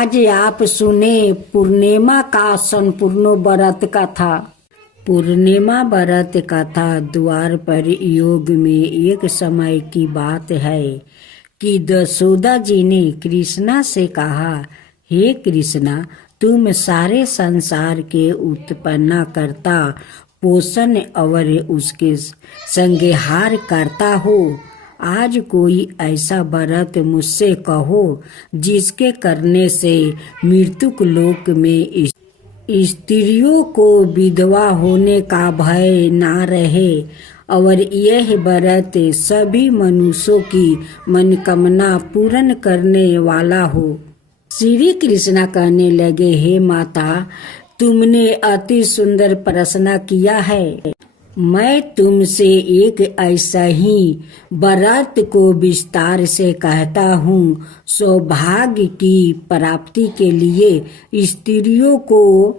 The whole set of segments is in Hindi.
आज आप सुने पूर्णिमा का संपूर्ण व्रत कथा। पूर्णिमा व्रत कथा। द्वार पर योग में एक समय की बात है कि यशोदा जी ने कृष्णा से कहा, हे कृष्णा, तुम सारे संसार के उत्पन्न करता, पोषण और उसके संहार करता हो। आज कोई ऐसा व्रत मुझसे कहो जिसके करने से मृत्युक लोक में स्त्रियों को विधवा होने का भय ना रहे और यह व्रत सभी मनुष्यों की मनोकामना पूर्ण करने वाला हो। श्री कृष्ण कहने लगे, हे माता, तुमने अति सुंदर प्रश्न किया है। मैं तुमसे एक ऐसा ही व्रत को विस्तार से कहता हूँ। सौभाग्य की प्राप्ति के लिए स्त्रियों को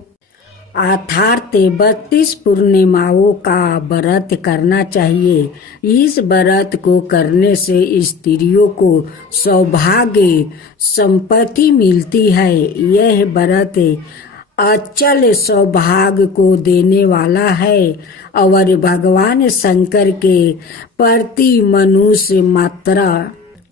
अर्थात 32 पूर्णिमाओं का व्रत करना चाहिए। इस व्रत को करने से स्त्रियों को सौभाग्य संपत्ति मिलती है। यह व्रत अचल सौभाग्य को देने वाला है और भगवान शंकर के प्रति मनुष्य मात्रा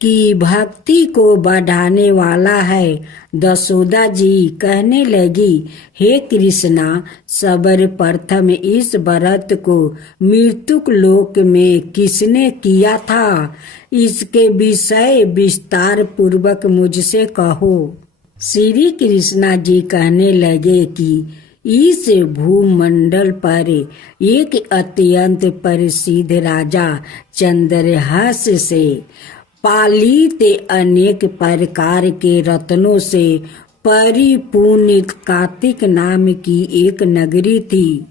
की भक्ति को बढ़ाने वाला है। यशोदा जी कहने लगी, हे कृष्णा, सर्वप्रथम इस व्रत को मृत्युक लोक में किसने किया था, इसके विषय विस्तार पूर्वक मुझसे कहो। श्री कृष्णा जी कहने लगे कि इस भूमंडल पर एक अत्यंत प्रसिद्ध राजा चंद्रहास से पालित अनेक प्रकार के रत्नों से परिपूर्ण कार्तिक नाम की एक नगरी थी।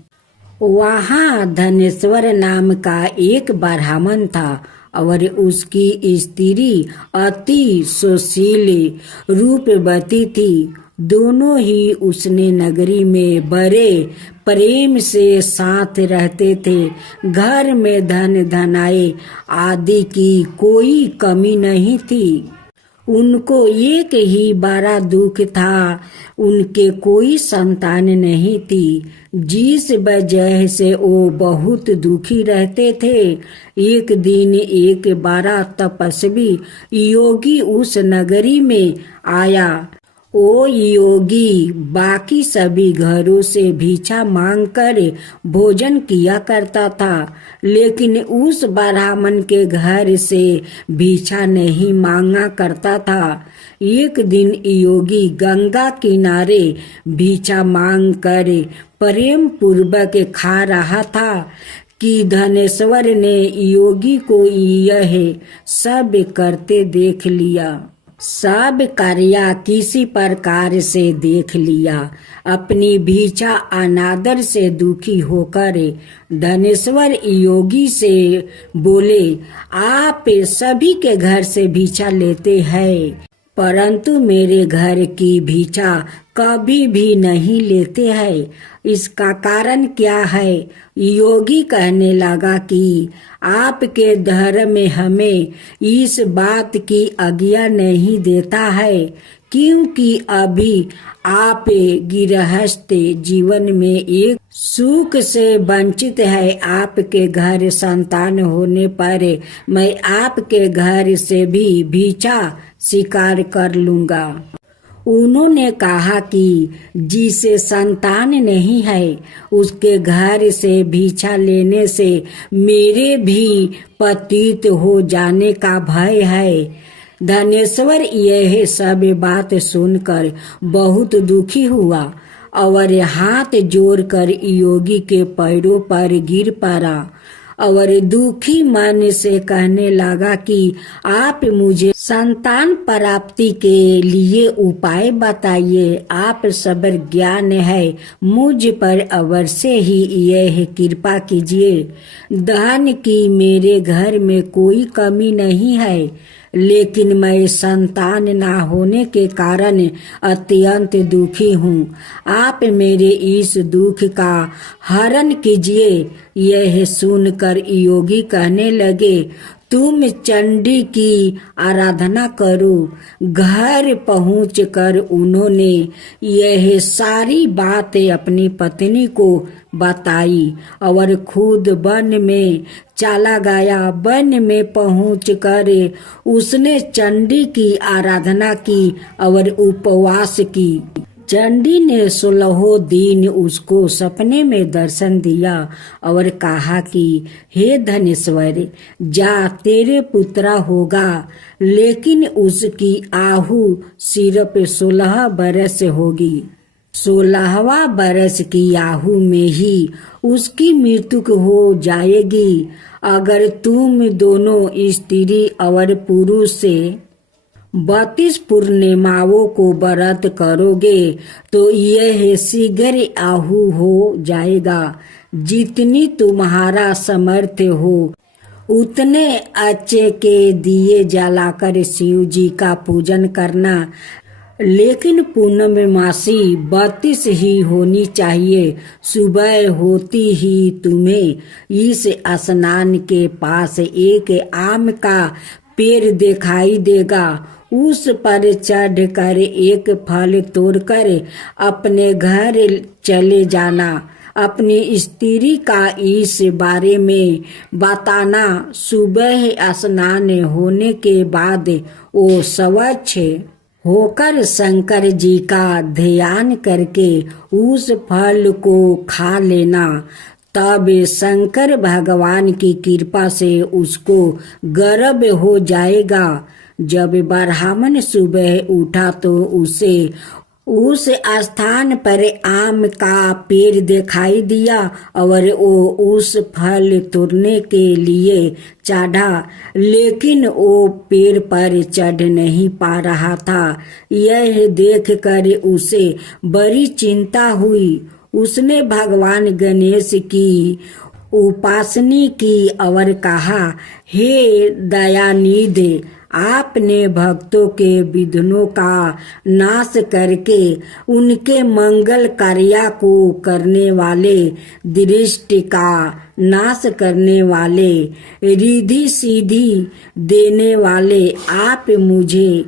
वहाँ धनेश्वर नाम का एक ब्राह्मण था और उसकी स्त्री अति सुशील रूपवती थी। दोनों ही उसने नगरी में बड़े प्रेम से साथ रहते थे। घर में धन धनाए आदि की कोई कमी नहीं थी। उनको एक ही बड़ा दुख था, उनके कोई संतान नहीं थी, जिस वजह से वो बहुत दुखी रहते थे। एक दिन एक बड़ा तपस्वी योगी उस नगरी में आया। वो योगी बाकी सभी घरों से भिक्षा मांगकर भोजन किया करता था, लेकिन उस ब्राह्मण के घर से भिक्षा नहीं मांगा करता था। एक दिन योगी गंगा किनारे भिक्षा मांगकर प्रेम पूर्वक खा रहा था कि धनेश्वर ने योगी को यह सब करते देख लिया। सब कार्य किसी प्रकार से देख लिया। अपनी भिक्षा अनादर से दुखी होकर धनेश्वर योगी से बोले, आप सभी के घर से भिक्षा लेते हैं, परंतु मेरे घर की भिक्षा कभी भी नहीं लेते हैं। इसका कारण क्या है? योगी कहने लगा कि आपके धर्म में हमें इस बात की आज्ञा नहीं देता है, क्योंकि अभी आप गृहस्थ जीवन में एक सुख से वंचित है। आपके घर संतान होने पर मैं आपके घर से भी भिक्षा स्वीकार कर लूंगा। उन्होंने कहा कि जिसे संतान नहीं है, उसके घर से भिक्षा लेने से मेरे भी पतित हो जाने का भय है। धनेश्वर यह सब बात सुनकर बहुत दुखी हुआ और हाथ जोड़कर योगी के पैरों पर गिर पड़ा और दुखी मन से कहने लगा कि आप मुझे संतान प्राप्ति के लिए उपाय बताइए। आप सब ज्ञान है, मुझ पर अवश्य ही यह कृपा कीजिए। धन की मेरे घर में कोई कमी नहीं है, लेकिन मैं संतान ना होने के कारण अत्यंत दुखी हूँ। आप मेरे इस दुख का हरण कीजिए। यह सुनकर योगी कहने लगे, तुम चंडी की आराधना करो। घर पहुंचकर उन्होंने यह सारी बातें अपनी पत्नी को बताई और खुद वन में चला गया। वन में पहुंचकर उसने चंडी की आराधना की और उपवास की। चंडी ने 16 दिन उसको सपने में दर्शन दिया और कहा कि हे धनेश्वर, जा, तेरे पुत्र होगा, लेकिन उसकी आयु सिर्फ 16 बरस होगी। 16वां बरस की आयु में ही उसकी मृत्यु हो जाएगी। अगर तुम दोनों स्त्री और पुरुष से 32 पूर्णिमाओं को व्रत करोगे तो यह शीघ्र आयु हो जाएगा। जितनी तुम्हारा सामर्थ्य हो उतने अच्छे के दिए जलाकर शिव जी का पूजन करना, लेकिन पूर्णमासी 32 ही होनी चाहिए। सुबह होती ही तुम्हें इस स्नान के पास एक आम का पेड़ दिखाई देगा। उस पर चढ़कर एक फल तोड़कर अपने घर चले जाना। अपनी स्त्री का इस बारे में बताना। सुबह स्नान होने के बाद वो स्वच्छ होकर शंकर जी का ध्यान करके उस फल को खा लेना। तब शंकर भगवान की कृपा से उसको गर्भ हो जाएगा। जब ब्राह्मण सुबह उठा तो उसे उस स्थान पर आम का पेड़ दिखाई दिया और वो उस फल तोड़ने के लिए चढ़ा, लेकिन वो पेड़ पर चढ़ नहीं पा रहा था। यह देखकर उसे बड़ी चिंता हुई। उसने भगवान गणेश की उपासना की और कहा, हे दयानिधि, आपने भक्तों के विघ्नों का नाश करके उनके मंगल कार्य को करने वाले, दृष्टि का नाश करने वाले, रिद्धि सिद्धि देने वाले आप मुझे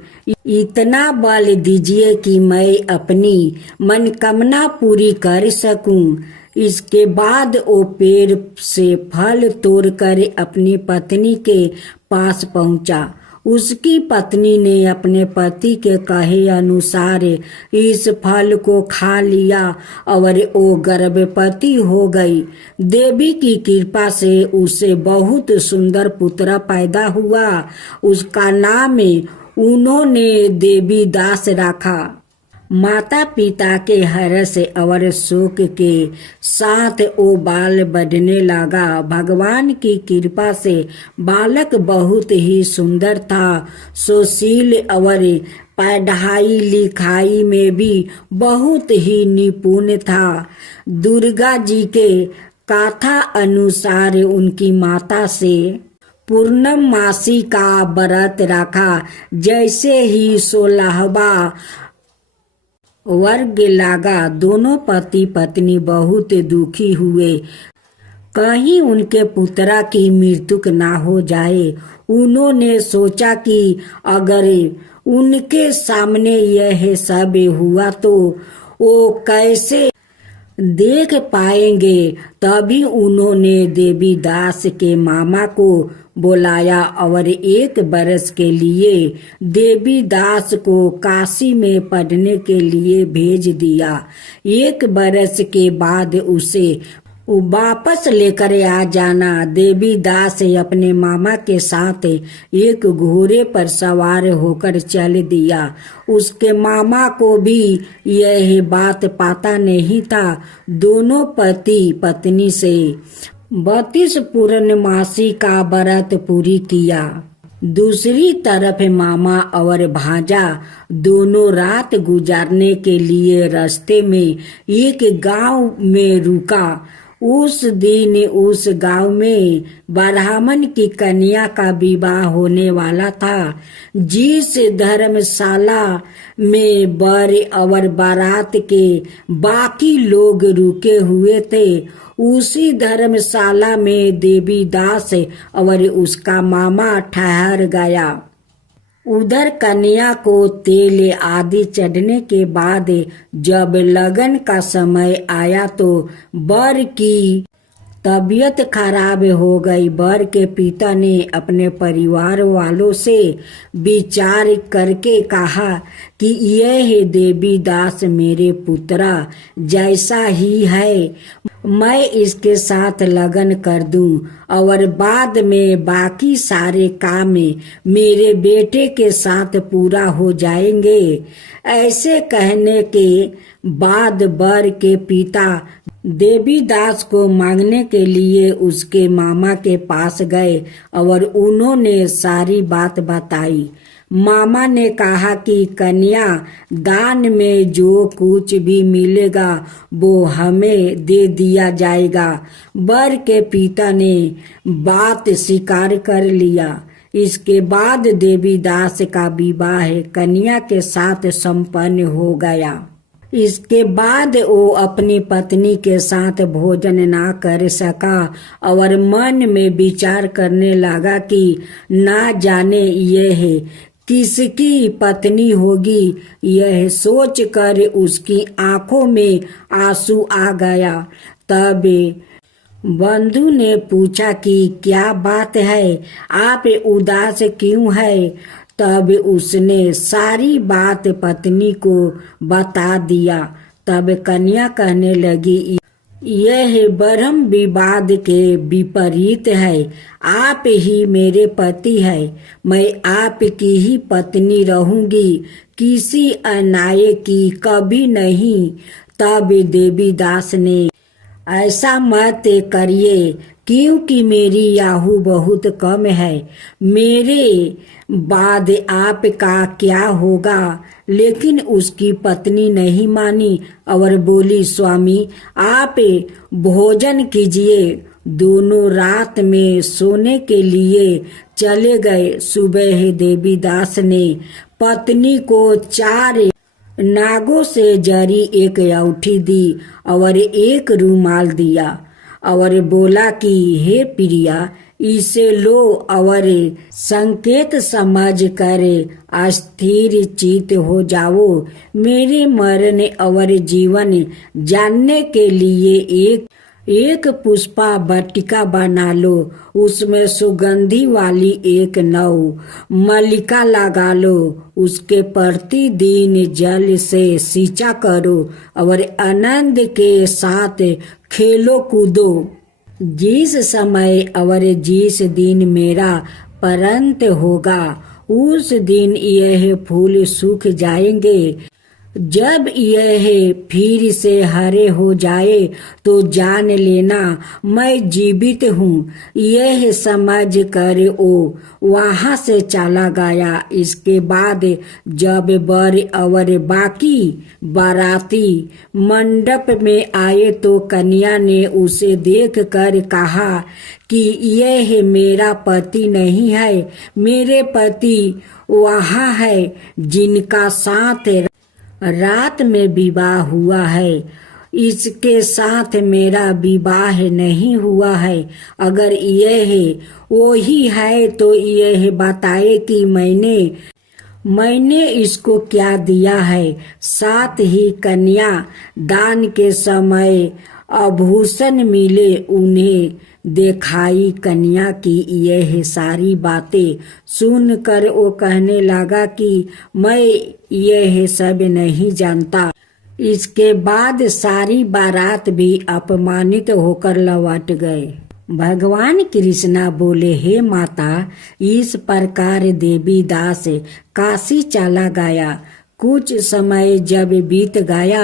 इतना बल दीजिए कि मैं अपनी मनोकामना पूरी कर सकूं। इसके बाद वो पेड़ से फल तोड़कर अपनी पत्नी के पास पहुंचा। उसकी पत्नी ने अपने पति के कहे अनुसार इस फल को खा लिया और वो गर्भवती हो गई। देवी की कृपा से उसे बहुत सुंदर पुत्र पैदा हुआ। उसका नाम उन्होंने देवी दास रखा। माता पिता के हर्ष और शोक के साथ वो बाल बढ़ने लगा। भगवान की कृपा से बालक बहुत ही सुंदर था, सुशील और पढ़ाई लिखाई में भी बहुत ही निपुण था। दुर्गा जी के कथा अनुसार उनकी माता से पूर्णमासी का व्रत रखा। जैसे ही 16वां वर्ग लगा, दोनों पति पत्नी बहुत दुखी हुए, कहीं उनके पुत्र की मृत्यु न हो जाए। उन्होंने सोचा कि अगर उनके सामने यह सब हुआ तो वो कैसे देख पाएंगे। तभी उन्होंने देवी दास के मामा को बुलाया और 1 बरस के लिए देवी दास को काशी में पढ़ने के लिए भेज दिया। 1 बरस के बाद उसे वापस लेकर आ जाना। देवी दास अपने मामा के साथ एक घोड़े पर सवार होकर चल दिया। उसके मामा को भी यह बात पता नहीं था। दोनों पति पत्नी से 32 पूर्णमासी का व्रत पूरी किया। दूसरी तरफ मामा और भांजा दोनों रात गुजारने के लिए रास्ते में एक गांव में रुका। उस दिन उस गांव में ब्राह्मण की कन्या का विवाह होने वाला था। जिस धर्मशाला में वर और बारात के बाकी लोग रुके हुए थे, उसी धर्मशाला में देवीदास और उसका मामा ठहर गया। उधर कन्या को तेल आदि चढ़ने के बाद जब लगन का समय आया तो वर की तबीयत खराब हो गई। वर के पिता ने अपने परिवार वालों से विचार करके कहा कि यह देवीदास मेरे पुत्रा जैसा ही है, मैं इसके साथ लगन कर दूं और बाद में बाकी सारे काम मेरे बेटे के साथ पूरा हो जाएंगे। ऐसे कहने के बाद वर के पिता देवीदास को मांगने के लिए उसके मामा के पास गए और उन्होंने सारी बात बताई। मामा ने कहा कि कन्या दान में जो कुछ भी मिलेगा वो हमें दे दिया जाएगा। वर के पिता ने बात स्वीकार कर लिया। इसके बाद देवीदास का विवाह कन्या के साथ संपन्न हो गया। इसके बाद वो अपनी पत्नी के साथ भोजन ना कर सका और मन में विचार करने लगा कि ना जाने यह किसकी पत्नी होगी। यह सोचकर उसकी आंखों में आंसू आ गया। तब बंधु ने पूछा कि क्या बात है, आप उदास क्यों है। तब उसने सारी बात पत्नी को बता दिया। तब कन्या कहने लगी, यह ब्रह्म विवाद के विपरीत है। आप ही मेरे पति है, मैं आपकी ही पत्नी रहूंगी, किसी अन्याय की कभी नहीं। तब देवीदास ने ऐसा मत करिए, क्योंकि मेरी आयु बहुत कम है, मेरे बाद आपका क्या होगा। लेकिन उसकी पत्नी नहीं मानी और बोली, स्वामी आप भोजन कीजिए। दोनों रात में सोने के लिए चले गए। सुबह देवीदास ने पत्नी को 4 नागों से जरी एक अंगूठी दी और एक रुमाल दिया और बोला कि हे प्रिया, इसे लो और संकेत समझ कर अस्थिर चित हो जाओ। मेरे मरण और जीवन जानने के लिए एक पुष्पा बटिका बना लो, उसमें सुगंधी वाली एक नौ मलिका लगा लो, उसके प्रतिदिन जल से सींचा करो और आनंद के साथ खेलो कूदो। जिस समय और जिस दिन मेरा परंत होगा उस दिन यह फूल सूख जाएंगे। जब यह फिर से हरे हो जाए तो जान लेना मैं जीवित हूँ। यह समझ कर वो वहाँ से चला गया। इसके बाद जब वर और बाकी बाराती मंडप में आए तो कन्या ने उसे देख कर कहा कि यह मेरा पति नहीं है, मेरे पति वहाँ है जिनका साथ रात में विवाह हुआ है, इसके साथ मेरा विवाह नहीं हुआ है। अगर यह वही है तो यह बताए कि मैंने इसको क्या दिया है। साथ ही कन्या दान के समय आभूषण मिले उन्हें दिखाई। कन्या की यह सारी बातें सुनकर वो कहने लगा कि मैं यह सब नहीं जानता। इसके बाद सारी बारात भी अपमानित होकर लौट गए। भगवान कृष्णा बोले, हे माता, इस प्रकार देवीदास काशी चला गया। कुछ समय जब बीत गया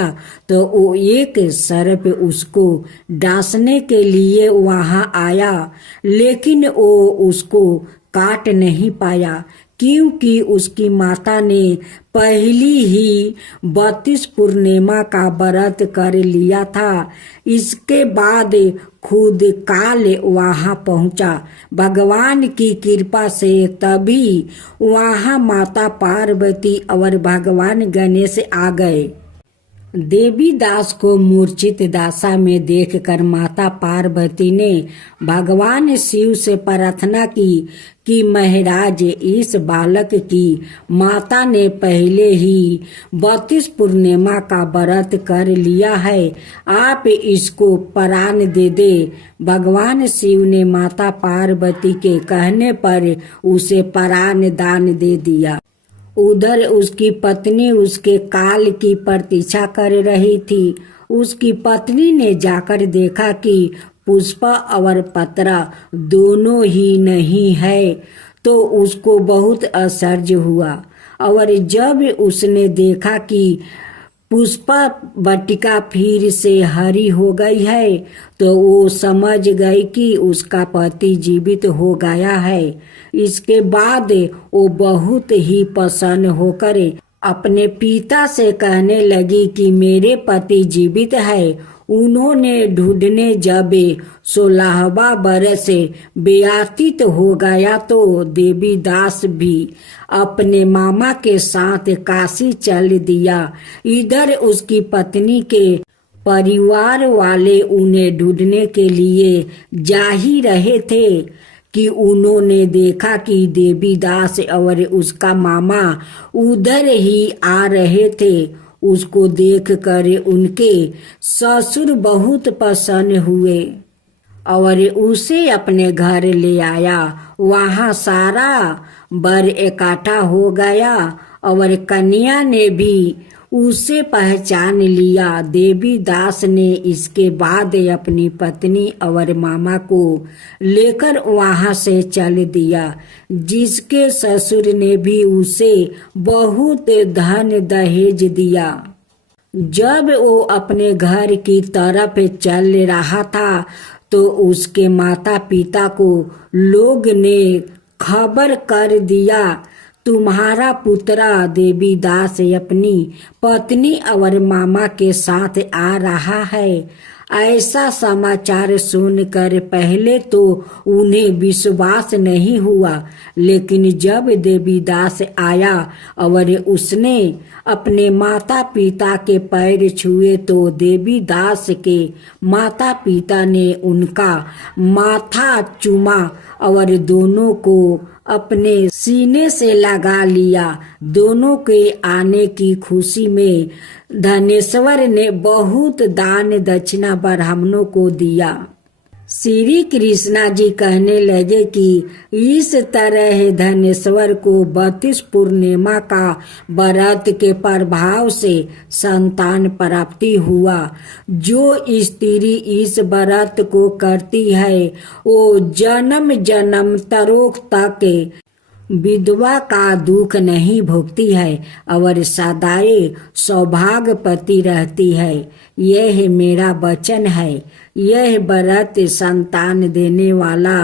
तो वो एक सर्प उसको डांसने के लिए वहाँ आया, लेकिन वो उसको काट नहीं पाया क्योंकि उसकी माता ने पहली ही 32 पूर्णिमा का व्रत कर लिया था। इसके बाद खुद काल वहाँ पहुँचा। भगवान की कृपा से तभी वहाँ माता पार्वती और भगवान गणेश आ गए। देवी दास को मूर्छित दशा में देखकर माता पार्वती ने भगवान शिव से प्रार्थना की कि महाराज, इस बालक की माता ने पहले ही 32 पूर्णिमा का व्रत कर लिया है, आप इसको प्राण दे दे। भगवान शिव ने माता पार्वती के कहने पर उसे प्राण दान दे दिया। उधर उसकी पत्नी उसके काल की प्रतीक्षा कर रही थी। उसकी पत्नी ने जाकर देखा कि पुष्पा और पत्रा दोनों ही नहीं है, तो उसको बहुत आश्चर्य हुआ। और जब उसने देखा कि पुष्पा वाटिका फिर से हरी हो गई है, तो वो समझ गई कि उसका पति जीवित हो गया है। इसके बाद वो बहुत ही प्रसन्न होकर अपने पिता से कहने लगी कि मेरे पति जीवित है। उन्होंने ढूंढने जब 16वां बरस व्यतीत हो गया, तो देवी दास भी अपने मामा के साथ काशी चल दिया। इधर उसकी पत्नी के परिवार वाले उन्हें ढूंढने के लिए जा ही रहे थे कि उन्होंने देखा कि देवी दास और उसका मामा उधर ही आ रहे थे। उसको देखकर उनके ससुर बहुत प्रसन्न हुए और उसे अपने घर ले आया। वहाँ सारा बर इकट्ठा हो गया और कन्या ने भी उसे पहचान लिया। देवी दास ने इसके बाद अपनी पत्नी और मामा को लेकर वहां से चल दिया, जिसके ससुर ने भी उसे बहुत धन दहेज दिया। जब वो अपने घर की तरफ चल रहा था, तो उसके माता पिता को लोग ने खबर कर दिया, तुम्हारा पुत्रा देवी दास अपनी पत्नी और मामा के साथ आ रहा है। ऐसा समाचार सुनकर पहले तो उन्हें विश्वास नहीं हुआ, लेकिन जब देवी दास आया और उसने अपने माता पिता के पैर छुए, तो देवी दास के माता पिता ने उनका माथा चूमा और दोनों को अपने सीने से लगा लिया। दोनों के आने की खुशी में धनेश्वर ने बहुत दान दक्षिणा ब्राह्मणों को दिया। श्री कृष्णा जी कहने लगे कि इस तरह धनेश्वर को 32 पूर्णिमा का व्रत के प्रभाव से संतान प्राप्ति हुआ। जो स्त्री इस व्रत को करती है, वो जन्म जन्मांतरों तक विधवा का दुख नहीं भोगती है और सदाए सौभाग्यवती रहती है। यह मेरा वचन है। यह व्रत संतान देने वाला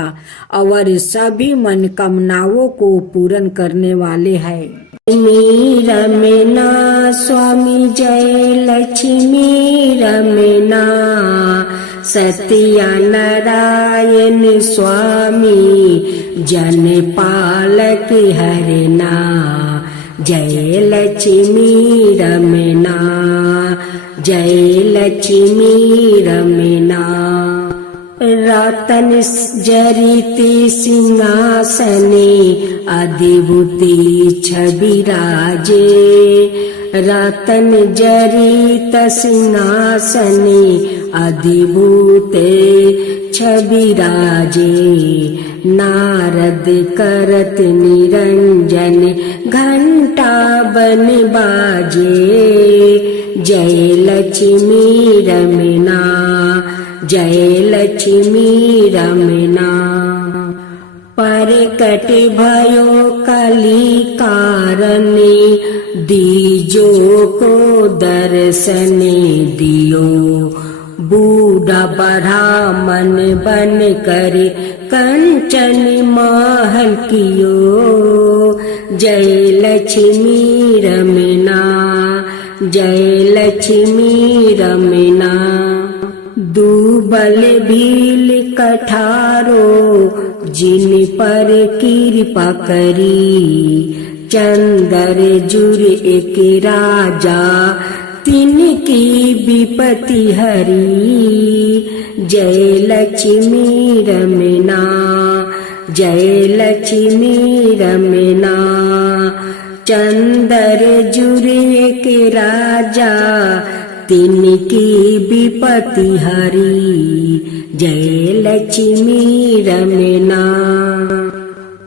और सभी मनोकामनाओं को पूर्ण करने वाले है। रमना स्वामी जय लक्ष्मी रमना सत्यनारायण स्वामी जन पालक हरना जय लक्ष्मी रमना जय लक्ष्मी रमना। रतन जरित सिंहासने अधिभूति छविराजे रतन जरित सिंहासने अधिभूते छविराजे। नारद करत निरंजन घंटा बन बाजे जय लक्ष्मी रमना जय लक्ष्मी रमना। परकट भयो कली कारणे दीजो को दर्शन दियो। बूढ़ा ब्राह्मण बन कर कंचन महल कियो जय लक्ष्मी रमना जय लक्ष्मी रमना। दूबल भील कठारो जिन पर कृपा करी चंदर जुर एक राजा तिनकी विपत्ति हरी। जय लक्ष्मी रमना, जय लक्ष्मी रमना। चंदर जुरे के राजा, तिनकी विपत्ति हरी। जय लक्ष्मी रमना।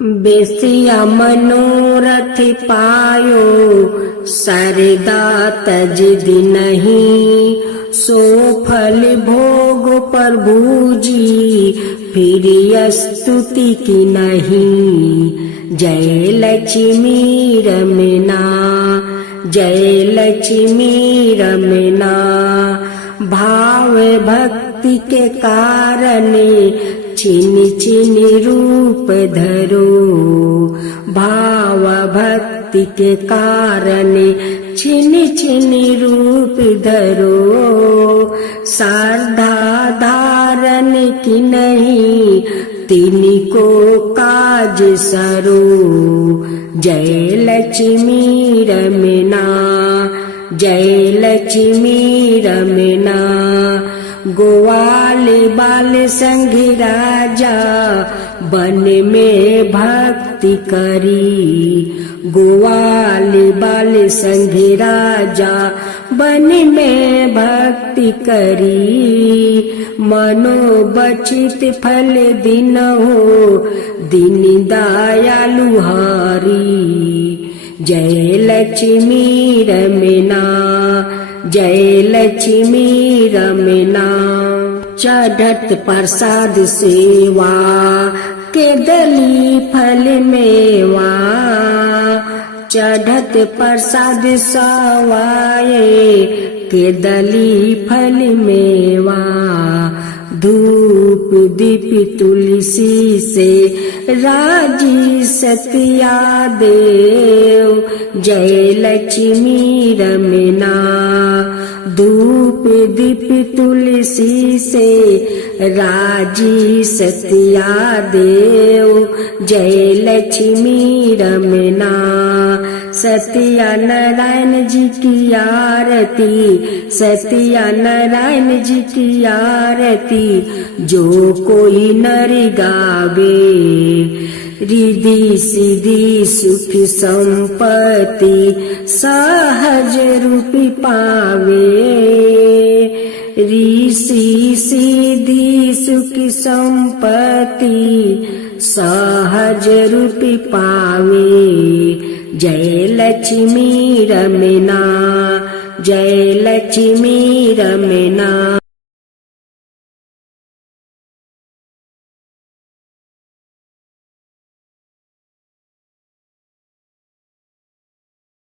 बेसिया मनोरथ पायो, सरदा तज दिनहि। सो फल भोग प्रभु जी, फिर स्तुति की नहीं। जय लक्ष्मी रमना, जय लक्ष्मी रमना। भाव भक्ति के कारण छिन छिन रूप धरो। भाव भक्ति के कारण छिन छिन रूप धरो। श्रद्धा धारण की नहीं, तिनको काज सरो। जय लक्ष्मी रमना, जय लक्ष्मी रमना। ग्वाल बाल संग राजा, वन में भक्ति करी। ग्वाल बाल संग राजा, वन में भक्ति करी। मनोबचित फल दिन हो, दिन दयालु हरी। जय लक्ष्मी रमना, जय लक्ष्मी रमना। चढ़त प्रसाद सेवा, के दली फल मेवा। चढ़त प्रसाद सवाए, के दली फल मेवा। धूप दीप तुलसी से, राजी सतिया देव। जय लक्ष्मी रमना। धूप दीप तुलसी से, राजी सतिया देव। जय लक्ष्मी रमना। सत्या नारायण जी की आरती, सत्या नारायण जी की आरती। जो कोई नर गावे, रिद्धि सिद्धि सुख संपत्ति, सहज रूपी पावे। ऋषि सिद्धि सुख संपत्ति, सहज रूपी पावे। जय लक्ष्मी रमना, जय लक्ष्मी रमना।